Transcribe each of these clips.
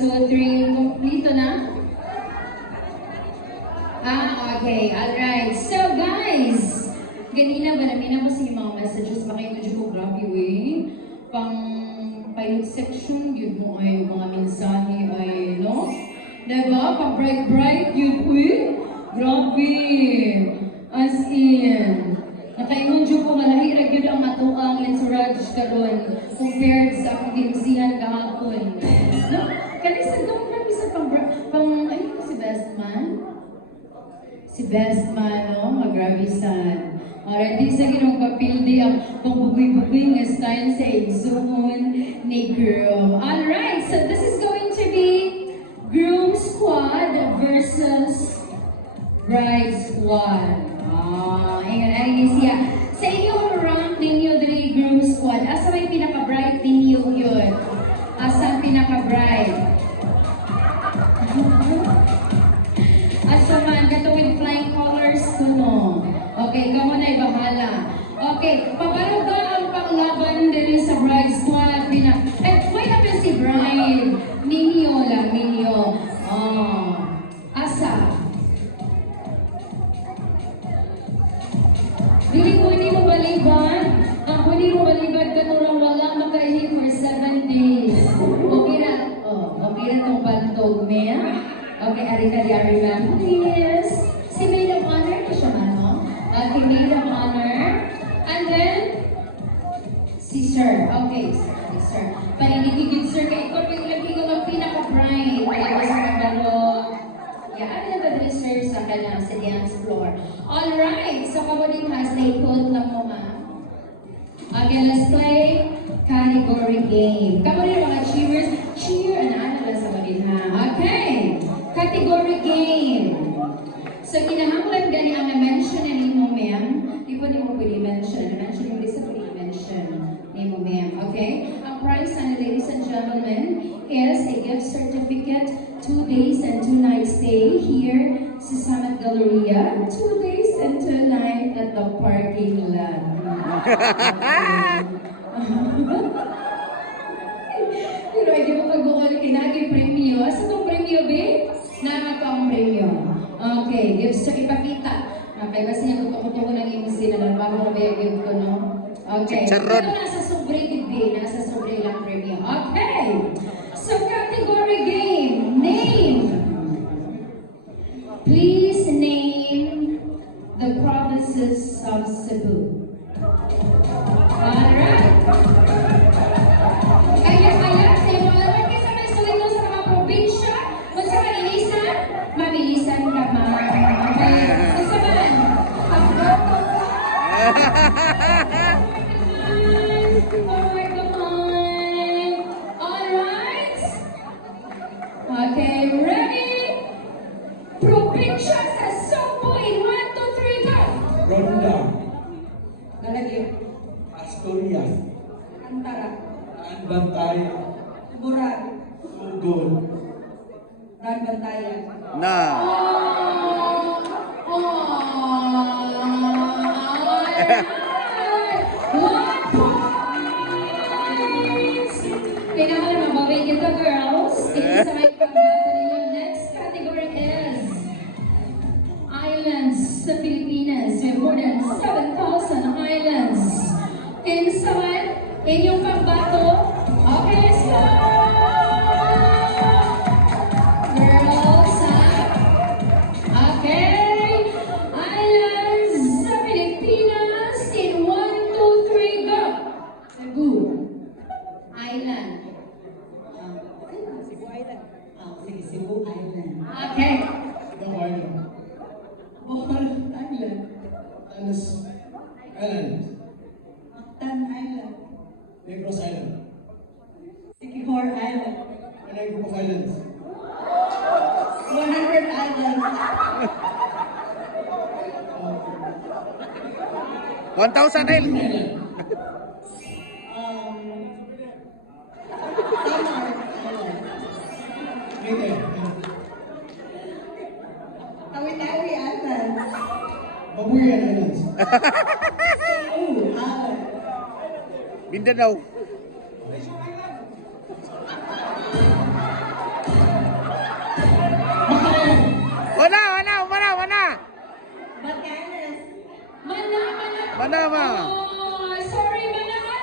2, 3. Kompleto na? Okay. Alright. So, guys, ganina ba namin ako sa mga messages makikudyo ko grabe pang pilot section yun mo ay mga mensahe ay no? Diba? Pang bright yun grabe as in nakaingon dyan ko malahirag yun ang matuang entourage karon compared sa akong ginusihan kahapon no? Kasi sa grabe sa pang ay si best man? Si best man, no? Magrabisan. Alright, di sa ginong kapildi ang pangbugoy-bugoy nga style sa igsoon ni groom. Alright, so this is going to be groom squad versus bride squad. Ingat ay ni siya. Sa inyong rank ninyo diri groom squad, asa may pinaka-bride ninyo yun? Asa ang pinaka-bride? Asa man, gato with flying colors kuno. Okay, kamo na ibahala. Okay, paparuga ang panglaban din sa bride squad. May namin si bride. Ninyo lang, ninyo. Asa? Dili ko hindi mo balibad. Ang hindi mo balibad ka nung wala makaili for 7 days. Okay na? Okay na itong bantog, ma'am? Okay, ari ma'am, please. Si maid of honor, siya man, no? Okay, maid of honor. And then, si sir. Okay, sir. Paninigigid, sir. Kaya ito, lagi ko ng pinaka-bride. Kaya ko sa kabalo. Yeah, ano na ba sir sa kanang sa dance floor? Alright, so kamo din ha, stay put lang mo, ma'am. Okay, let's play category game. Kamo rin mga cheers. Cheer, ano lang sa kanil ha. Okay. Category game. So, kinahanglan gani ang na-mention na ni mo, ma'am. Di po mo pwede mention. Na-mention mo, di sa pwede mention ni mo, ma'am. Okay? Ang prize, ladies and gentlemen, is a gift certificate, 2 days and 2 nights stay here sa Summit Galleria. 2 days and 2 nights at the parking lot. Pero hindi mo pag-uol kinagi premyo. Asa itong premyo, babe? Naman ko ang premyo. Okay, gifts to ipakita. Okay, kasi niya kuto-kuto ko ng MC na lang. Bago na ba yung gift ko, no? Okay. Ito nasa sobre, hindi. Nasa sobre lang premyo. Okay. So, category game. Name. Please name the provinces of Cebu. Alright. Kaya, sa mga naman kayo sa may suwito sa mga probinsya, kung sa manilisan, mamilisan ka ma. Okay? Kung sa man, forward ka man. Alright? Okay, ready? Probinsya sa Sugbo in 1, 2, 3, go! Ronda, Nalagyo. Asturias, Antara. Bantaya, Buran. Sugod, Bantayan. Na. One point! Kaya naman mababay kita, girls. Ito sa may pagbato ninyo. Next category is islands sa Pilipinas. May more than 7,000 islands. Kaya sa man, inyong pagbato. Okay, let's go! Girls, ha? Okay. Islands sa Pilipinas in 1, 2, 3, go! Cebu. Island. Cebu Island. Sige, Cebu Island. Okay. Davao Island, Bohol Island. Tanos Island, Mactan Island. Negros Island, Sikihor Island. Panay Group of Islands, 100 Islands. 1,000 Island, Island. Samar Island. Leyte, Tawi-Tawi Island. Babuyan Islands, Island. Mindanao. Manama. Oh, sorry, Manama.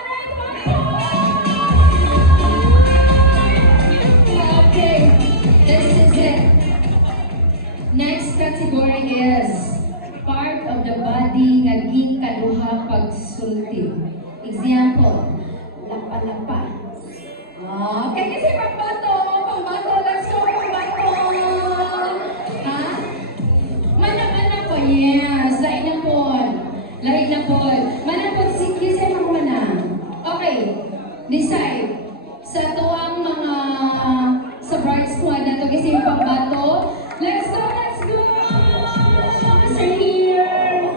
Okay, this is it. Next category is part of the body nga gikaduha pagsulti. Example, lapa-lapa. Okay, kasi pangbato, let's go, pangbato. Ha? Mana-mana po, yes, lain na po. Mana po, sige sa mga na. Okay, decide. Sa tuwang mga sa bright squad na to kasi yung pangbato. Let's go! Sir here!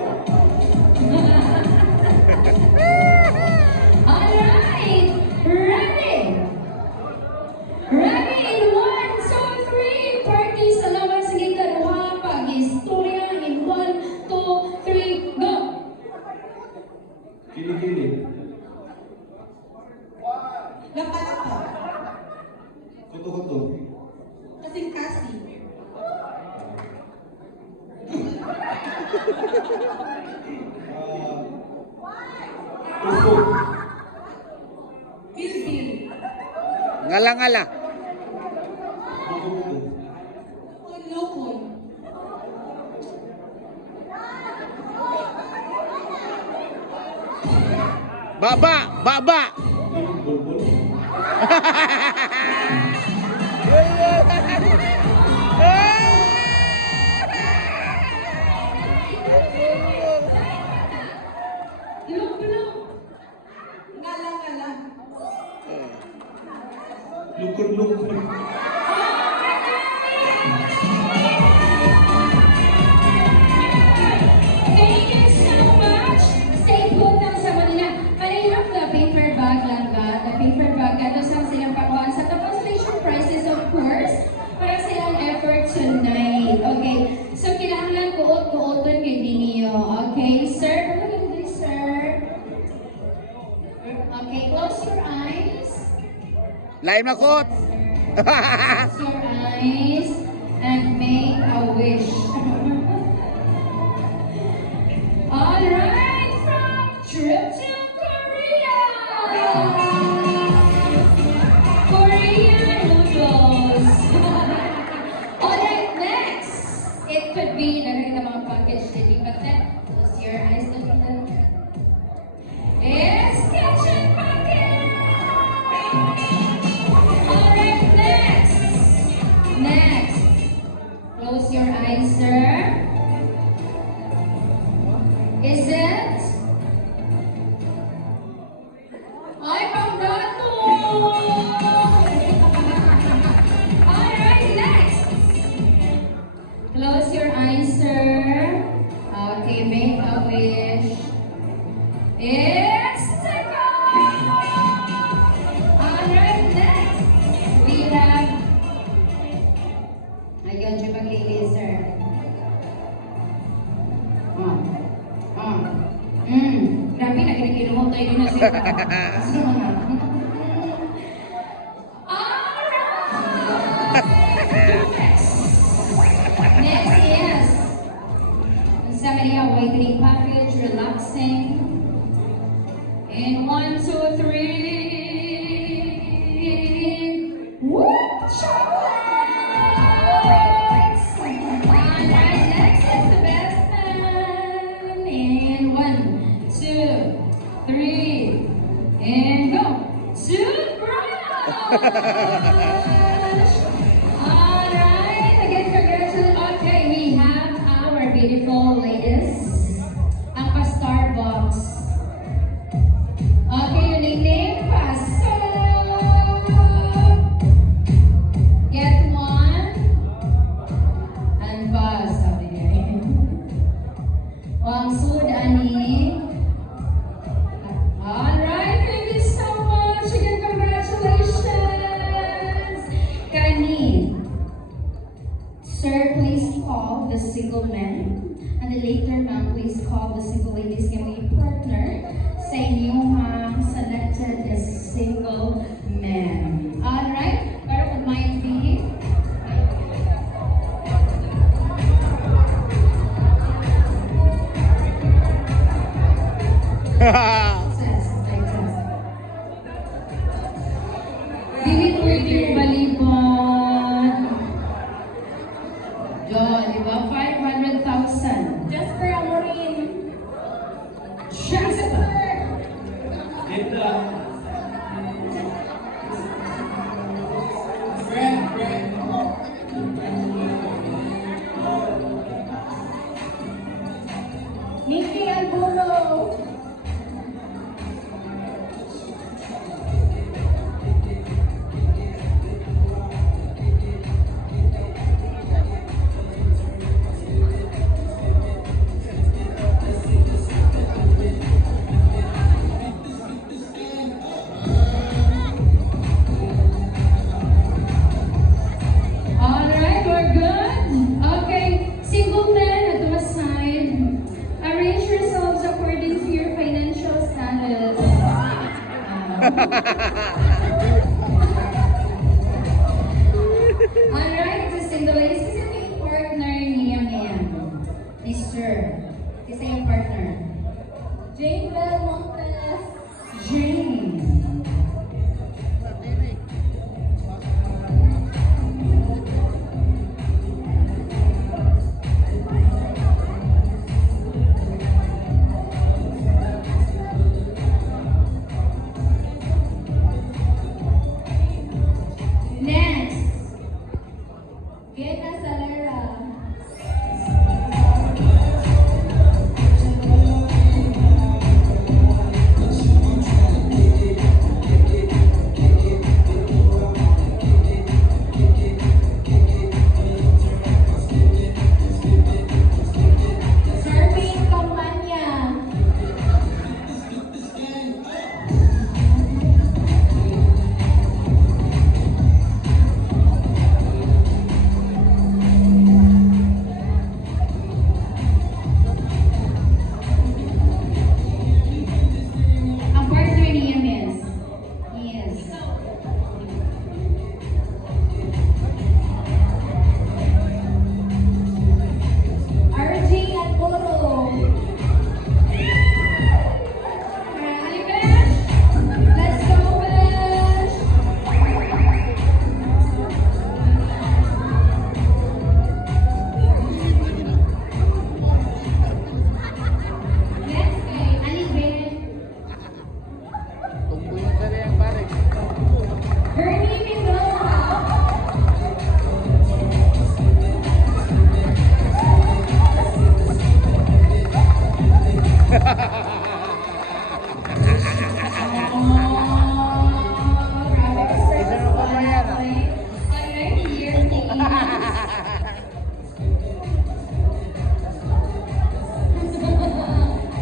Alright! Ready in 1, 2, 3! Party sa lawas ng ikaduha pag-istorya in 1, 2, 3, go! Kili-kili. Lapa-lapa. Kuto-kuto. Kasing-kasi. Tusok. Bil-bil. Ngala-ngala. Buto-buto. Kun-lukon. Baba, baba. Bulbul. Ilong-ilong! Ngala-ngala. Lukon-lukon. Thank you so much. Stay put lang sa kanila. Kanina the paper bag lang ba? The paper bag. Ito sa silang pakuhan. Sa consolation prizes, of course, para sa ilang effort tonight. Okay. So, kailangan kuot-kuoton kay ninyo. Okay, sir? Ano ganda, sir? Okay, close your eyes. Lain makot. Close your eyes and make a wish. Alright, from trip to Korea! Korean noodles! Alright, next! It could be, nakakita mga package din, but then, close your eyes. It's kitchen packet! Alright, next! Next! Close your eyes, sir. Is it? Ay, panggato! Alright, next! Close your eyes, sir. Okay, make a wish. It's takeoff! Alright, next! We have... Ayun, siya maglili, sir. Grabe na kinikinuho tayo din na siya. Sige mo na. Alright! Next is somebody awakening package, relaxing. In 1, 2, 3. Whoop! Chocolates! Alright, next is the best man. In 1, 2, 3, and go! Toothbrush! Alright, again, congratulations. Okay, we have our beautiful ladies. Ang pa-Starbucks. Okay, yung nickname, pasok! Get one. And pass, sabi niya. O, ang sud, ani. Alright, thank you so much. Again, congratulations. Kani. Sir, please call the single man. And then later, ma'am, please call the single ladies. Can we partner sa inyong selected as single man? Alright, pero it might be Success. Success. Bibit Working Balibon. Jo, di ba? 500,000. Jasper Amorin. Jasper. Ganda. Nikki Alburo. Alright, we're good. Okay, single men at the side. Arrange yourselves according to your financial status. Alright, sa single ladies, kasi ito yung partner niya ngayon. Mr. Kasi yung partner. Jane Bell Montes. Jane. Next. Gena Salera. Charmaine Campanya. Ang partner niya, Miss. Yes. RJ Alburo. Alright, Besh. Let's go, Besh. Next kay Alibet. Tunggu yung sari yang pare. Bernie Mendoza. Isa na pa ba yan, ah? Alright, here he is.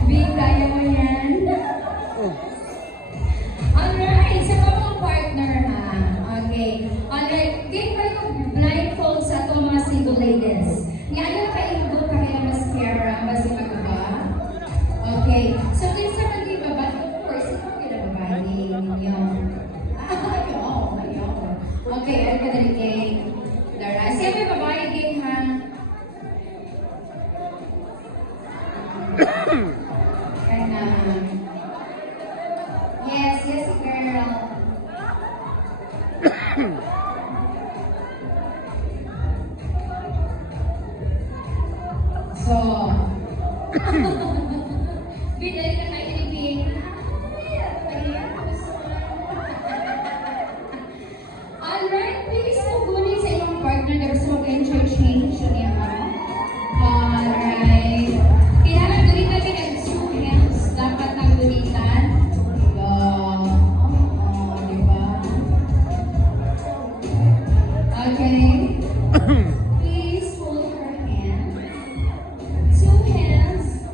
Big, kaya mo yan. Alright, sa mga partner ha. Okay. Alright, game pa yung blindfold sa itong mga single ladies. Ngayon ka inugot ka kaya mascara, basi magaba. Okay. So, kinsa man di ba? But of course, ikaw kinababae ninyo. Ayaw. Okay, ano ka dali game? Dara. Siya may babae game ha. And, yes, girl. So, bidali ka tayo ni Alright, please kukunin sa iyong partner na gusto mag-enjoy change. Yun yan, alright. Kailangan gawin natin ang two hands. Dapat nagunitan. Diba? Diba? Okay. Please hold her hand. Two hands.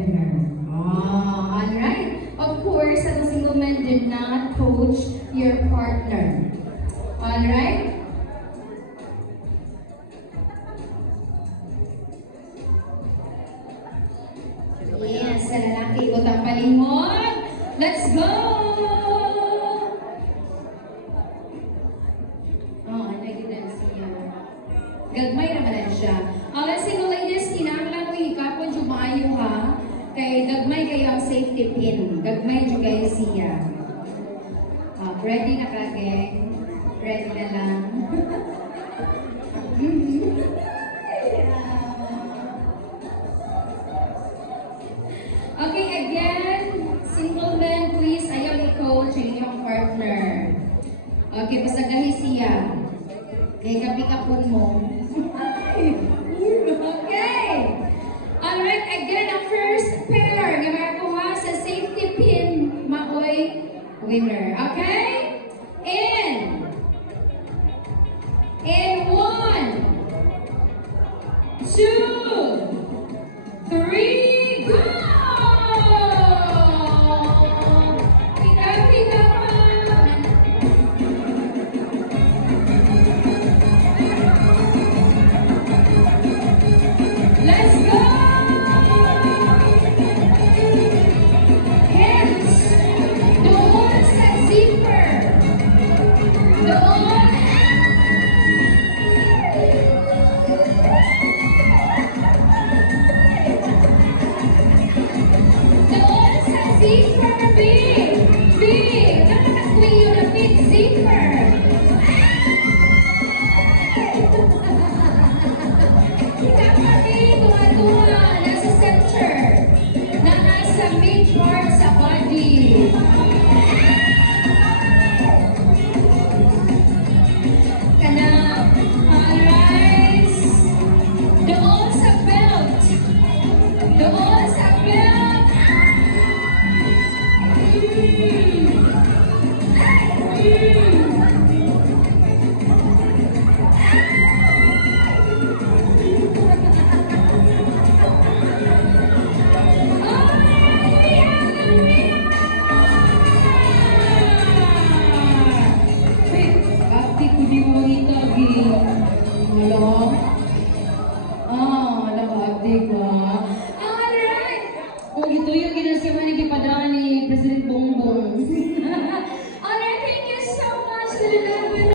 winner. Oh, alright. Of course, as a single man did not coach your partner. Alright? Yes, sa lalaki, butang palingon. Let's go! Oh, nag-dance siya. Gagmay naman na siya. Ang single ladies, kinahanglan mo hikapon yung maayo ha. Kay gagmay kayo ang safety pin. Gagmay yung kayo siya. Ready na ka, gang? Ready na lang. Okay, again, single man, please, ayaw i-coach ang inyong partner. Okay, pasagahi siya. Kaya kapikapon mo. Okay. Alright, again, ang first pair. Gamay ko ha sa safety pin, maoy winner. Okay? In 1, 2, 3, go! Pika-pika pa! Let's go! Hands! Doon sa zipper! Doon! Doon sa zipper, B! B! Nakakaswiyo na big zipper! Kapatid, tuwa-tuwa, nasa center, na nasa mid part sa body. Kana, alright. Doon sa belt. Doon sa belt. Bakti ko di mo itagi. Wala. Wala ka abdi ko. Alright. Kung ito yung ginasiman ni Kipadaan ni President Bongbong.